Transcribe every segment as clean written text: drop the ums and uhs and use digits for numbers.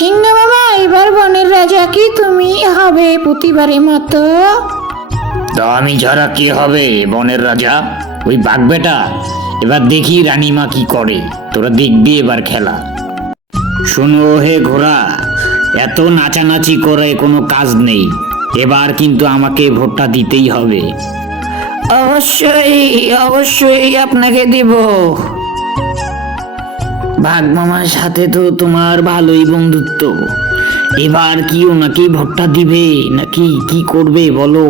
সিংহ মামা, এবার বনের রাজা কি তুমি হবে প্রতিবারের মতো? তো আমি ছাড়া কি হবে বনের রাজা? ওই বাঘ বেটা। এবার দেখি রানীমা কি করে, তোরা দেখবি এবার খেলা। শোনো হে ঘোড়া, এত নাচানাচি করে কোনো কাজ নেই। এবার কিন্তু আমাকে ভোটটা দিতেই হবে। অবশ্যই অবশ্যই আপনাকে দিব। বাঘ মামার সাথে তো তোমার ভালোই বন্ধুত্ব। এবার কি ওনাকে ভোটটা দিবে নাকি কি করবে বলো?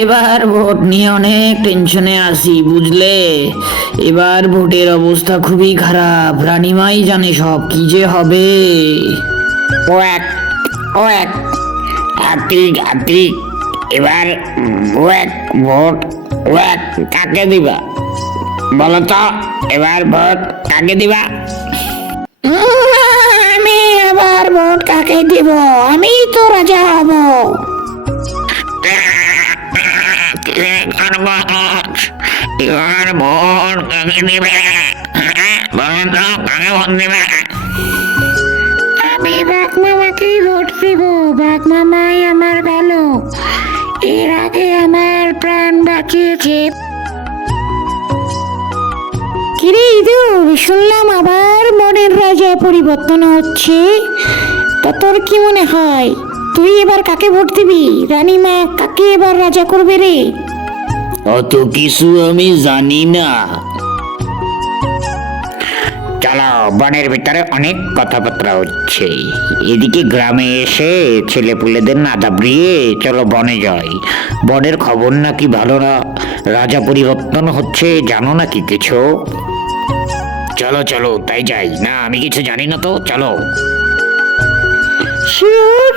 এবার ভোট নিয়ে অনেক টেনশনে আছি বুঝলে। এবার ভোটের অবস্থা খুবই খারাপ, রানীমাই জানে সব কি যে হবে। ওয়াক ওয়াক, আতিক আতিক, এবার ওয়াক ভোট ওয়াক কাকে দিবা বলো তো? এবার ভোট কাকে দিবা? আমি আবার ভোট কাকে দিব? আমি তো রাজা হব। এবার ভোট কাকে দিবে বলো তো? কাকে ভোট দিবে? আমি বাঘ মামাকেই ভোট দিব। বাঘ মামাই আমার ভালো, এর আগে আমার প্রাণ বাঁচিয়েছে। কিরে ইঁদুর, শুনলাম আবার বনের রাজা পরিবর্তন হচ্ছে। তা তোর কি মনে হয়, তুই এবার কাকে ভোট দিবি? রানীমা কাকে এবার রাজা করবে রে? অত কিছু আমি জানি না। চলো, বনের ভিতরে অনেক কথাবার্তা হচ্ছে, এদিকে গ্রামে এসে ছেলেপুলেদের না দাবড়িয়ে চলো বনে যাই। বনের খবর নাকি ভালো না, রাজা পরিবর্তন হচ্ছে, জানো নাকি কিছু? চলো চলো তাই যাই। না আমি কিছু জানি না তো, চলো। শিওর?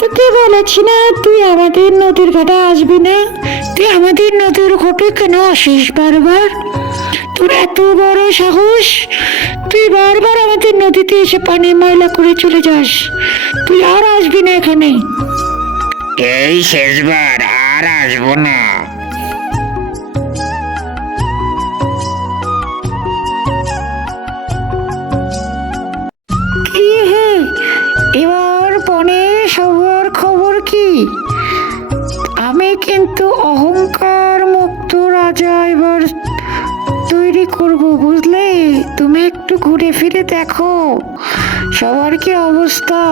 তোকে বলেছি না তুই আমাদের নদীর ঘাটে আসবি না? তুই আমাদের নদীর ঘাটে কেন আসিস বারবার? তোর এত বড় সাহস, তুই বারবার আমাদের নদীতে এসে পানি ময়লা করে চলে যাস। তুই আর আসবি না এখানে। এই শেষবার, আর আসবো না। কি হে, এবার বনে সবার খবর কি? আমি কিন্তু অহংকার মুক্ত রাজা এবার তৈরি করব বুঝলে। তুমি একটু ঘুরে ফিরে দেখো সবার কি অবস্থা।